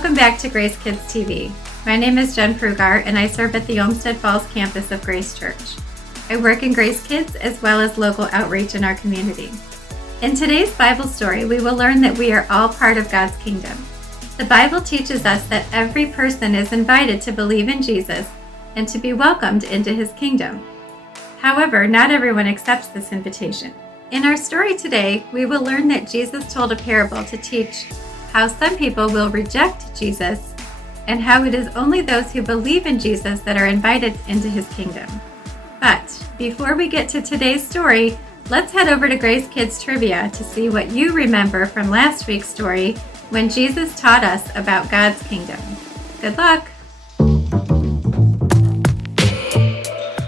Welcome back to Grace Kids TV. My name is Jen Prugar and I serve at the Olmsted Falls campus of Grace Church. I work in Grace Kids as well as local outreach in our community. In today's Bible story, we will learn that we are all part of God's kingdom. The Bible teaches us that every person is invited to believe in Jesus and to be welcomed into his kingdom. However, not everyone accepts this invitation. In our story today, we will learn that Jesus told a parable to teach how some people will reject Jesus and how it is only those who believe in Jesus that are invited into his kingdom. But before we get to today's story, let's head over to Grace Kids Trivia to see what you remember from last week's story when Jesus taught us about God's kingdom. Good luck!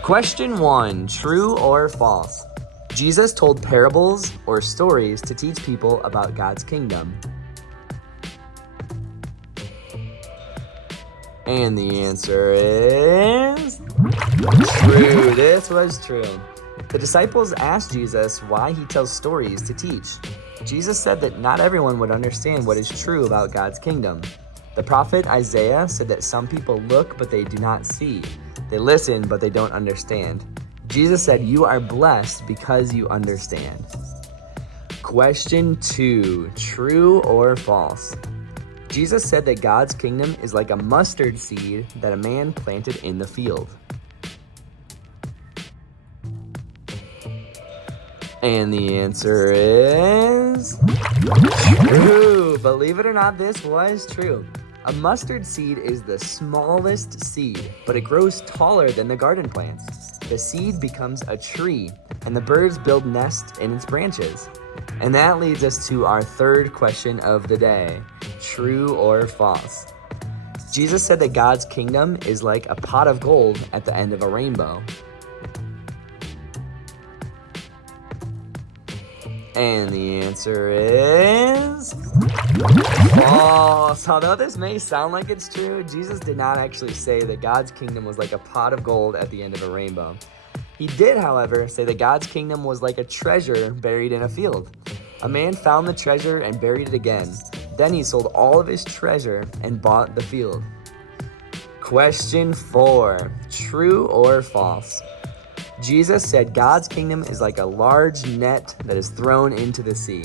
Question 1, true or false? Jesus told parables or stories to teach people about God's kingdom. And the answer is true. This was true. The disciples asked Jesus why he tells stories to teach. Jesus said that not everyone would understand what is true about God's kingdom. The prophet Isaiah said that some people look but they do not see. They listen but they don't understand. Jesus said, "You are blessed because you understand." Question 2, true or false? Jesus said that God's kingdom is like a mustard seed that a man planted in the field. And the answer is true. Believe it or not, this was true. A mustard seed is the smallest seed, but it grows taller than the garden plants. The seed becomes a tree, and the birds build nests in its branches. And that leads us to our third question of the day. True or false? Jesus said that God's kingdom is like a pot of gold at the end of a rainbow. And the answer is false. Although this may sound like it's true, Jesus did not actually say that God's kingdom was like a pot of gold at the end of a rainbow. He did, however, say that God's kingdom was like a treasure buried in a field. A man found the treasure and buried it again. Then he sold all of his treasure and bought the field. Question 4, true or false? Jesus said God's kingdom is like a large net that is thrown into the sea.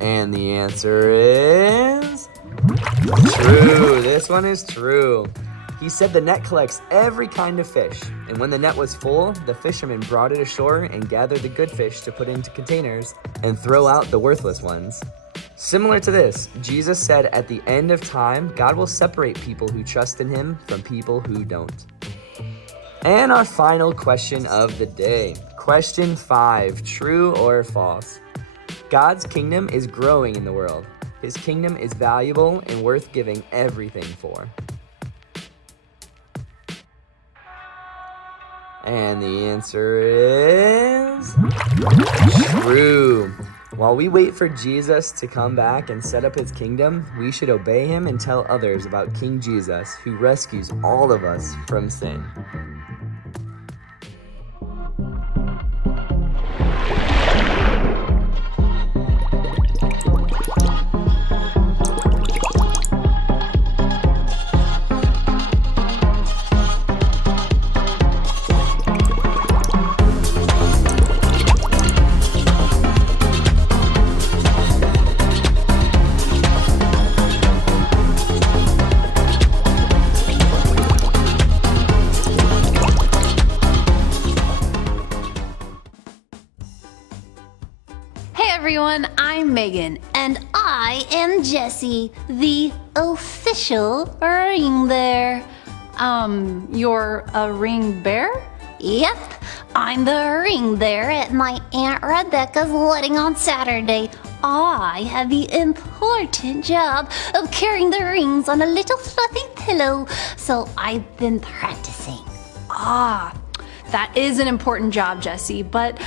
And the answer is true. This one is true. He said the net collects every kind of fish, and when the net was full, the fishermen brought it ashore and gathered the good fish to put into containers and throw out the worthless ones. Similar to this, Jesus said at the end of time, God will separate people who trust in him from people who don't. And our final question of the day. Question 5, true or false? God's kingdom is growing in the world. His kingdom is valuable and worth giving everything for. And the answer is true. While we wait for Jesus to come back and set up his kingdom, we should obey him and tell others about King Jesus, who rescues all of us from sin. Everyone, I'm Megan, and I am Jessie, the official ring bear. You're a ring bear? Yep, I'm the ring bear at my Aunt Rebecca's wedding on Saturday. I have the important job of carrying the rings on a little fluffy pillow, so I've been practicing. That is an important job, Jessie, but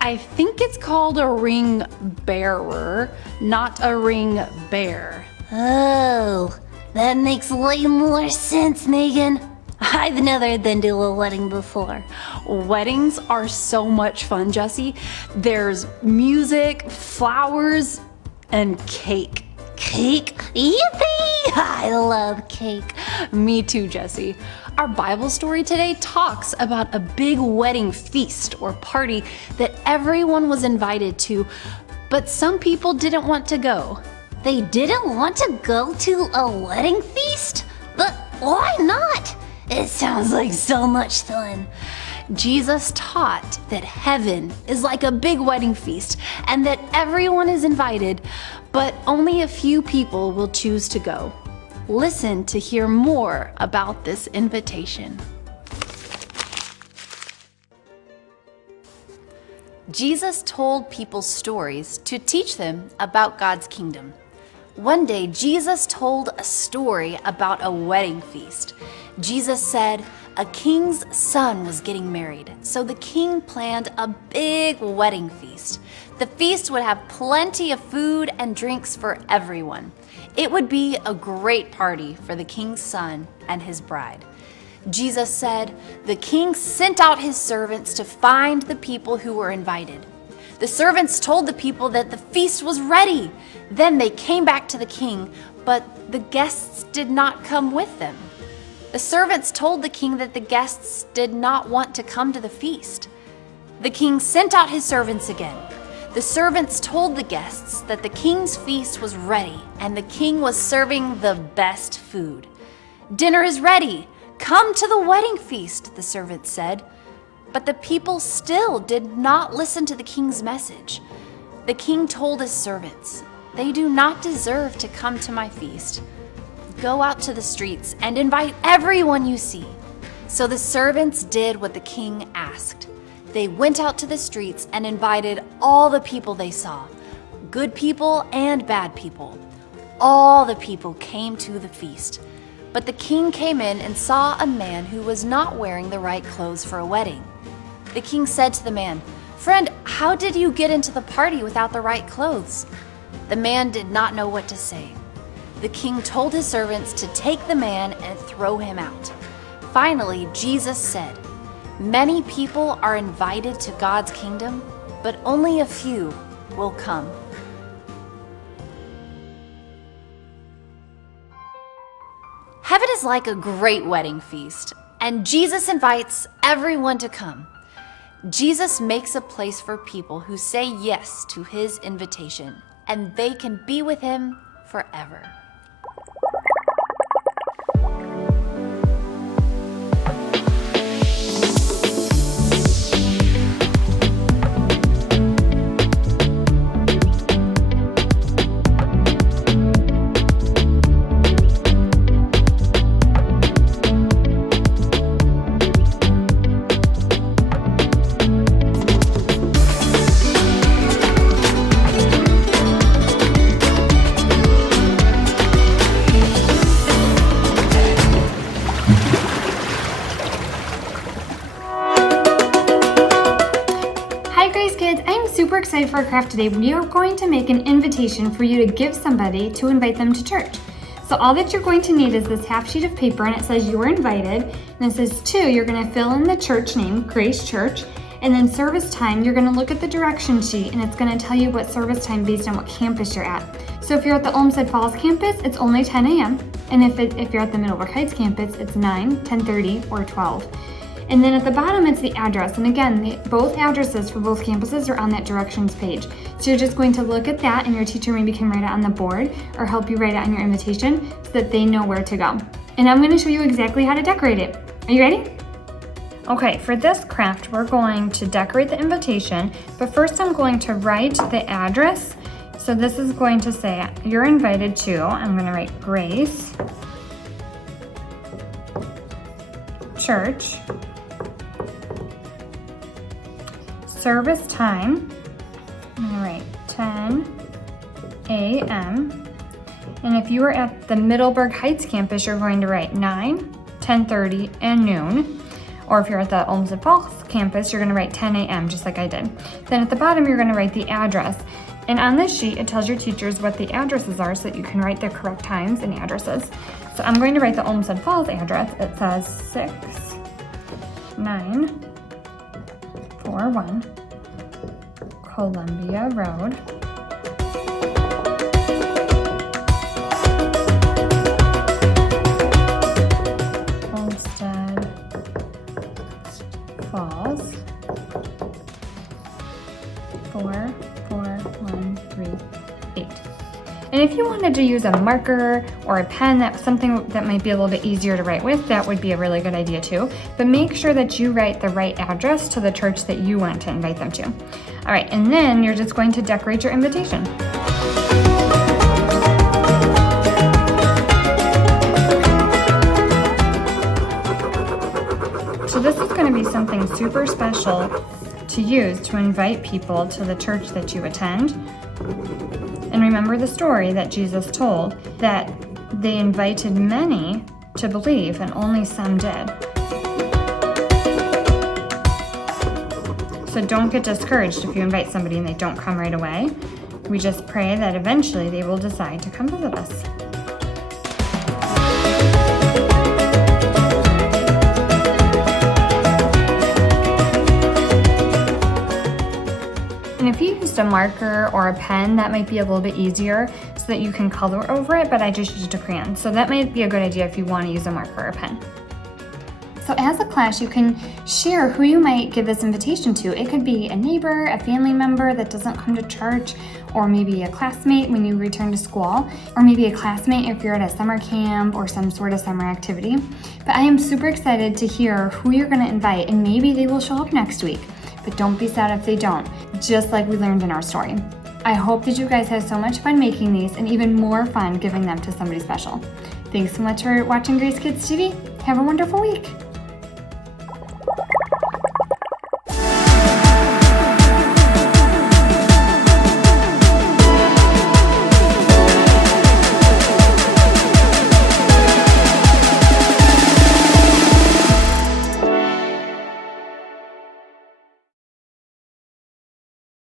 I think it's called a ring bearer, not a ring bear. Oh, that makes way more sense, Megan. I've never been to a wedding before. Weddings are so much fun, Jessie. There's music, flowers, and cake. Cake? Yippee! I love cake. Me too, Jessie. Our Bible story today talks about a big wedding feast or party that everyone was invited to, but some people didn't want to go. They didn't want to go to a wedding feast? But why not? It sounds like so much fun. Jesus taught that heaven is like a big wedding feast and that everyone is invited, but only a few people will choose to go. Listen to hear more about this invitation. Jesus told people stories to teach them about God's kingdom. One day, Jesus told a story about a wedding feast. Jesus said a king's son was getting married, so the king planned a big wedding feast. The feast would have plenty of food and drinks for everyone. It would be a great party for the king's son and his bride. Jesus said the king sent out his servants to find the people who were invited. The servants told the people that the feast was ready. Then they came back to the king, but the guests did not come with them. The servants told the king that the guests did not want to come to the feast. The king sent out his servants again. The servants told the guests that the king's feast was ready and the king was serving the best food. "Dinner is ready. Come to the wedding feast," the servants said. But the people still did not listen to the king's message. The king told his servants, "They do not deserve to come to my feast. Go out to the streets and invite everyone you see." So the servants did what the king asked. They went out to the streets and invited all the people they saw, good people and bad people. All the people came to the feast. But the king came in and saw a man who was not wearing the right clothes for a wedding. The king said to the man, "Friend, how did you get into the party without the right clothes?" The man did not know what to say. The king told his servants to take the man and throw him out. Finally, Jesus said, "Many people are invited to God's kingdom, but only a few will come." Heaven is like a great wedding feast, and Jesus invites everyone to come. Jesus makes a place for people who say yes to his invitation, and they can be with him forever. Super excited for our craft today. We are going to make an invitation for you to give somebody to invite them to church. So all that you're going to need is this half sheet of paper, and it says you're invited, and it says you're going to fill in the church name, Grace Church, and then service time, you're going to look at the direction sheet, and it's going to tell you what service time based on what campus you're at. So if you're at the Olmsted Falls campus, it's only 10 a.m., and if you're at the Middlebrook Heights campus, it's 9, 10:30, or 12. And then at the bottom, it's the address. And again, both addresses for both campuses are on that directions page. So you're just going to look at that, and your teacher maybe can write it on the board or help you write it on your invitation so that they know where to go. And I'm going to show you exactly how to decorate it. Are you ready? Okay, for this craft, we're going to decorate the invitation, but first I'm going to write the address. So this is going to say, you're invited to, I'm going to write Grace Church. Service time, I'm going to write 10 a.m. And if you were at the Middleburg Heights campus, you're going to write 9, 10:30, and noon. Or if you're at the Olmsted Falls campus, you're going to write 10 a.m. just like I did. Then at the bottom, you're going to write the address. And on this sheet, it tells your teachers what the addresses are so that you can write the correct times and addresses. So I'm going to write the Olmsted Falls address. It says 6941 Columbia Road. Falls 44138. And if you wanted to use a marker or a pen, that's something that might be a little bit easier to write with, that would be a really good idea too. But make sure that you write the right address to the church that you want to invite them to. All right, and then you're just going to decorate your invitation. So this is going to be something super special to use to invite people to the church that you attend. And remember the story that Jesus told, that they invited many to believe and only some did. So don't get discouraged if you invite somebody and they don't come right away. We just pray that eventually they will decide to come visit us. And if you used a marker or a pen, that might be a little bit easier so that you can color over it, but I just used a crayon. So that might be a good idea if you want to use a marker or a pen. So as a class, you can share who you might give this invitation to. It could be a neighbor, a family member that doesn't come to church, or maybe a classmate when you return to school, or maybe a classmate if you're at a summer camp or some sort of summer activity. But I am super excited to hear who you're going to invite, and maybe they will show up next week. But don't be sad if they don't, just like we learned in our story. I hope that you guys have so much fun making these and even more fun giving them to somebody special. Thanks so much for watching Grace Kids TV. Have a wonderful week.